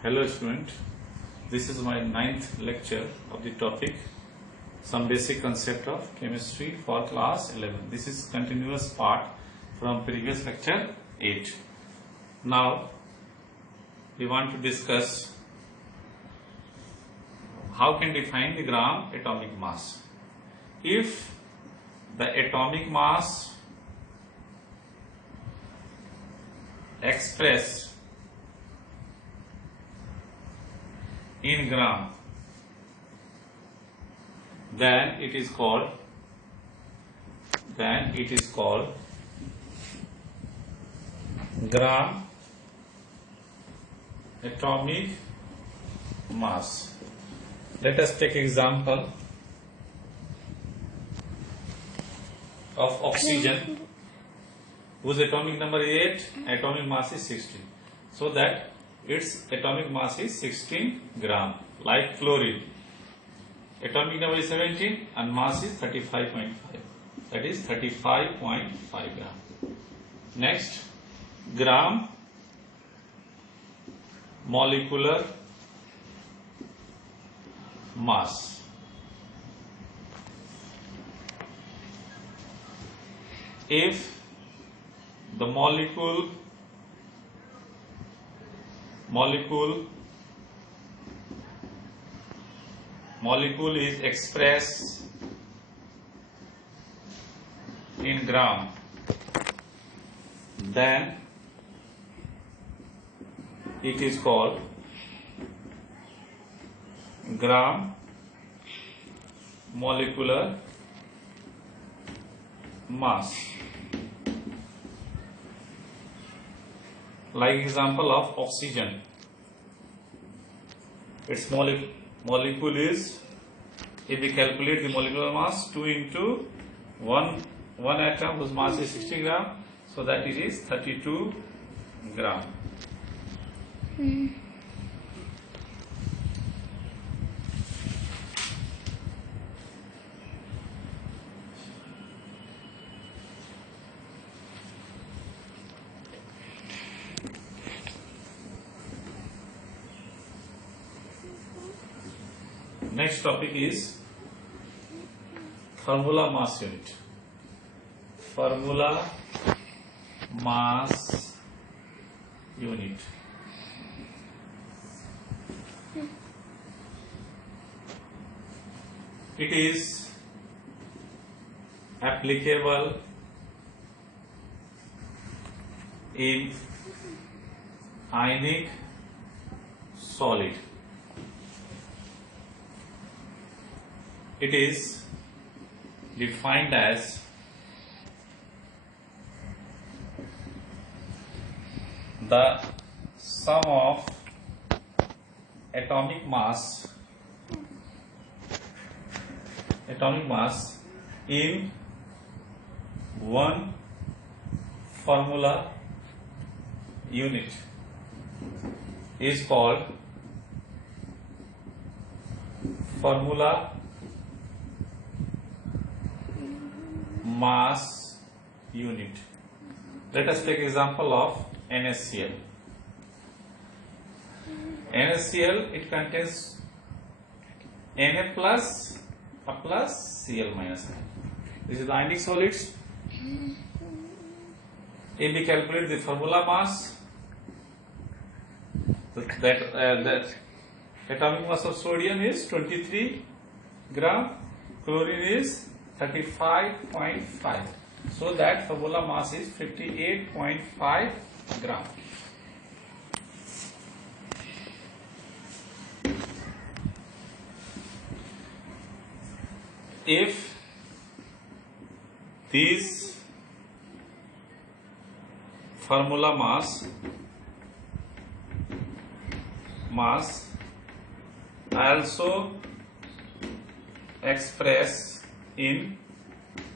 Hello student, this is my 9th lecture of the topic some basic concept of chemistry for class 11. This is continuous part from previous lecture 8. Now we want to discuss how can define the gram atomic mass. If the atomic mass expressed in gram, then it is called gram atomic mass. Let us take example of oxygen, whose atomic number is 8, atomic mass is 16. So that its atomic mass is 16 gram. Like chlorine, atomic number is 17 and mass is 35.5. That is 35.5 gram. Next, gram molecular mass. If the molecule is expressed in gram, then it is called gram molecular mass. Like example of oxygen, its molecule is, if we calculate the molecular mass, 2 into 1 atom whose mass is 60 gram, so that it is 32 gram. Next topic is formula mass unit. Formula mass unit. It is applicable in ionic solid. It is defined as the sum of atomic mass in one formula unit is called formula mass unit. Let us take example of NaCl. NaCl, it contains Na plus a plus Cl minus. This is the ionic solids. If we calculate the formula mass, that atomic mass of sodium is 23 gram, chlorine is 35.5. So that formula mass is 58.5 gram. If these formula mass also express in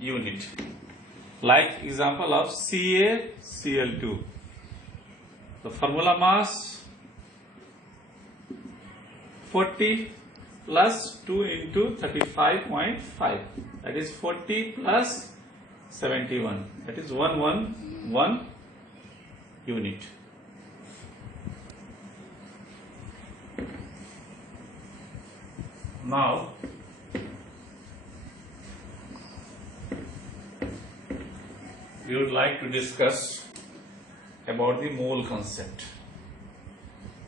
unit, like example of CaCl2, the formula mass 40 plus 2 into 35.5, that is 40 plus 71, that is 111 unit. Now we would like to discuss about the mole concept.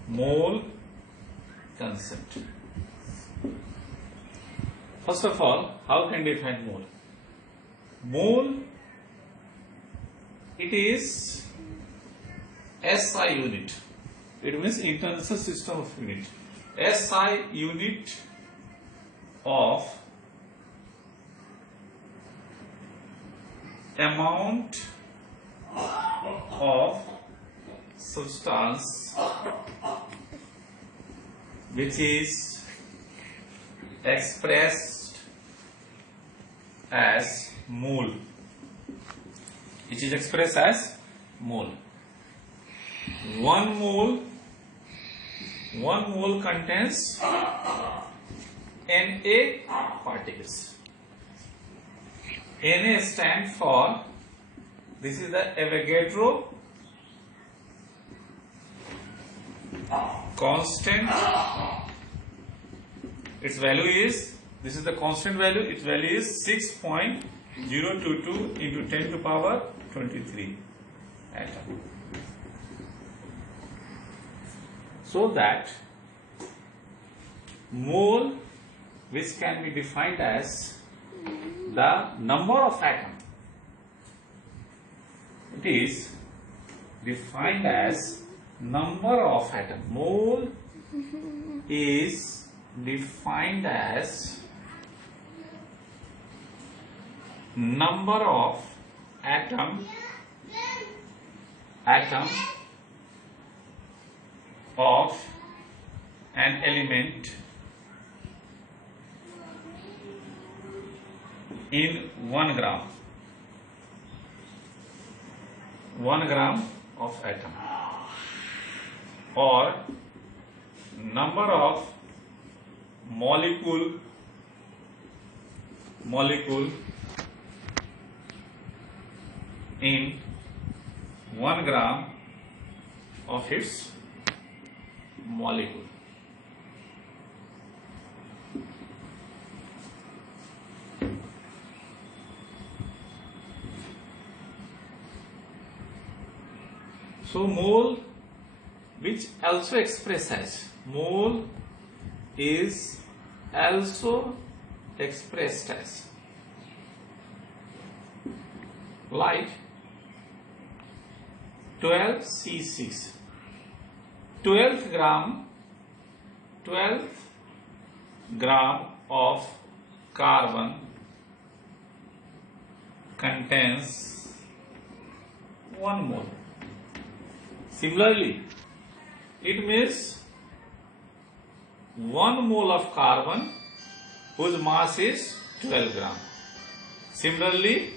Mole concept. First of all, how can we define mole? Mole, it is SI unit. It means international system of unit. SI unit of amount of substance which is expressed as mole. Which is expressed as mole. One mole contains Na particles. Na stands for, this is the Avogadro constant. Its value is, this is the constant value, its value is 6.022 into 10 to power 23 atom. So that mole, which can be defined as the number of atoms, it is defined as number of atoms. Mole is defined as number of atom of an element in 1 gram. 1 gram of atom, or number of molecule in 1 gram of its molecule. So mole, which also expressed as, mole is also expressed as, like 12C6, 12 gram of carbon contains 1 mole. Similarly, it means 1 mole of carbon whose mass is 12 gram. Similarly,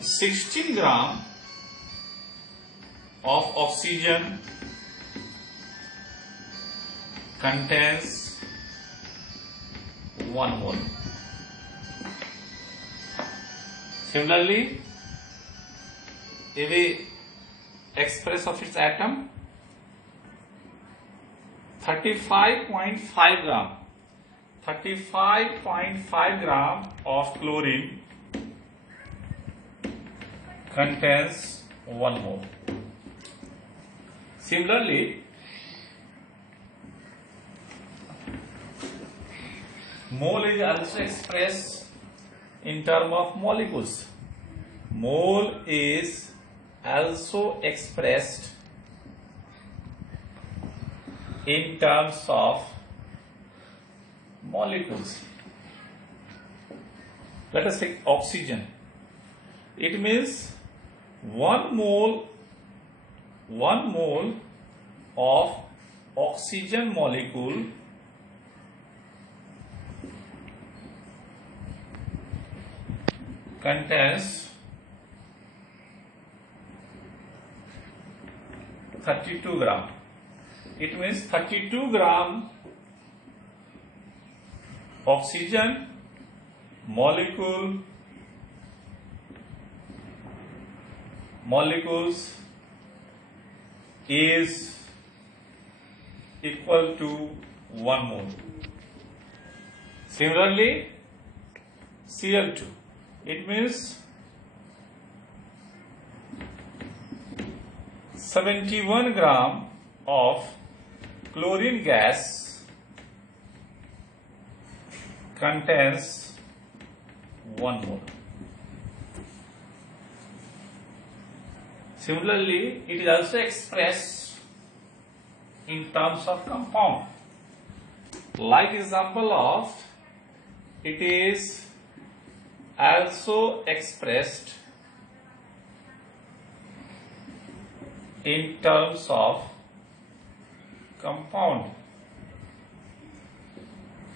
(16 gram) of oxygen contains 1 mole. Similarly, if we express of its atom, 35.5 gram of chlorine contains 1 mole. Similarly, mole is also expressed in terms of molecules. Mole is also expressed in terms of molecules. Let us take oxygen. It means 1 mole of oxygen molecule contains 32 gram. It means 32 gram oxygen molecules is equal to 1 mole. Similarly, Cl2, it means 71 gram of chlorine gas contains 1 mole. Similarly, it is also expressed in terms of compound. Like example of, it is also expressed in terms of compound,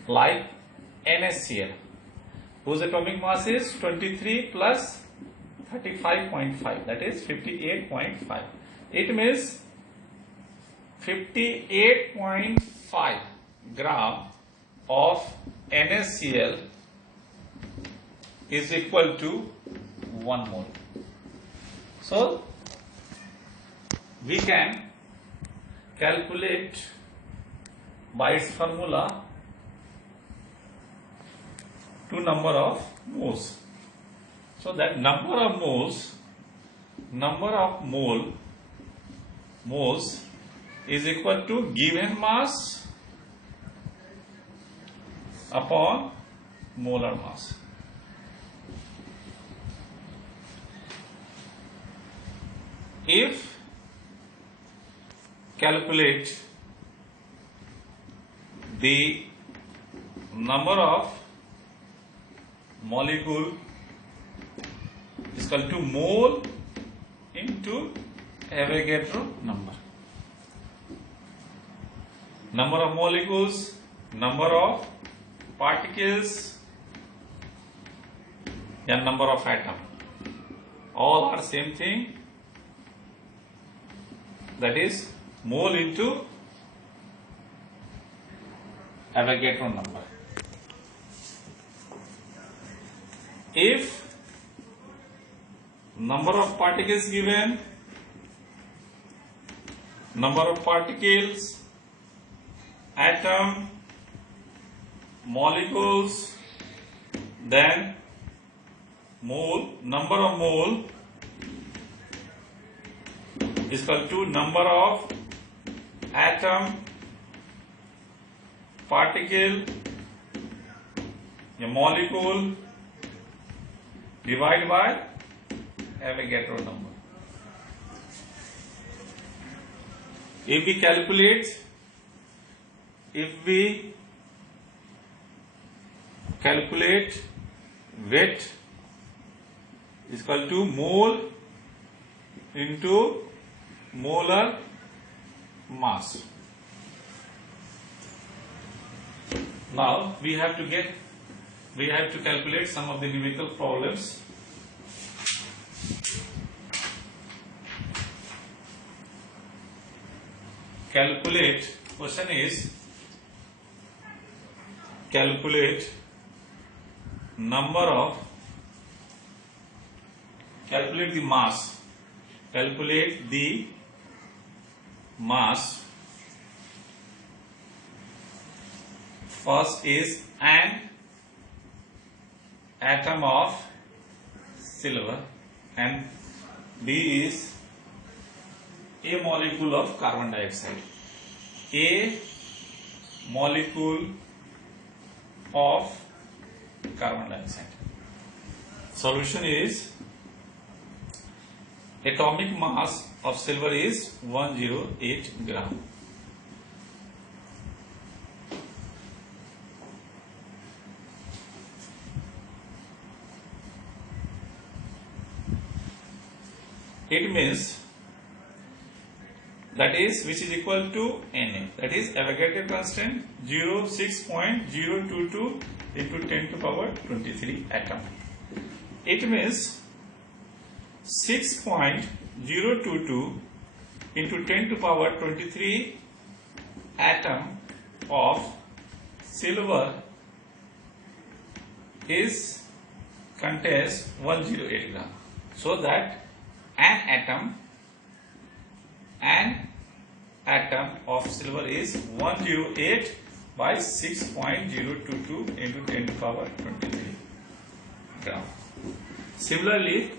like NaCl, whose atomic mass is 23 plus 35.5, that is 58.5. It means 58.5 gram of NaCl is equal to 1 mole. So we can calculate by its formula to number of moles. So that number of moles is equal to given mass upon molar mass. If calculate the number of molecule is equal to mole into Avogadro number. Number of molecules, number of particles, and number of atoms, all are same thing, that is mole into Avogadro number. If number of particles given, number of particles, atom, molecules, then mole, number of mole is equal to number of atom, particle, a molecule divided by Avogadro number. If we calculate weight is equal to mole into molar mass. Now we have to calculate some of the numerical problems. Question is calculate the mass. First is an atom of silver and B is a molecule of carbon dioxide. A molecule of carbon dioxide. Solution is atomic mass of silver is 108 gram. It means that is which is equal to Na, that is Avogadro constant 6.022 into 10 to power 23 atom. It means 6.022 into 10 to power 23 atom of silver contains 108 gram. So that an atom of silver is 108 by 6.022 into 10 to the power 23 gram. Similarly,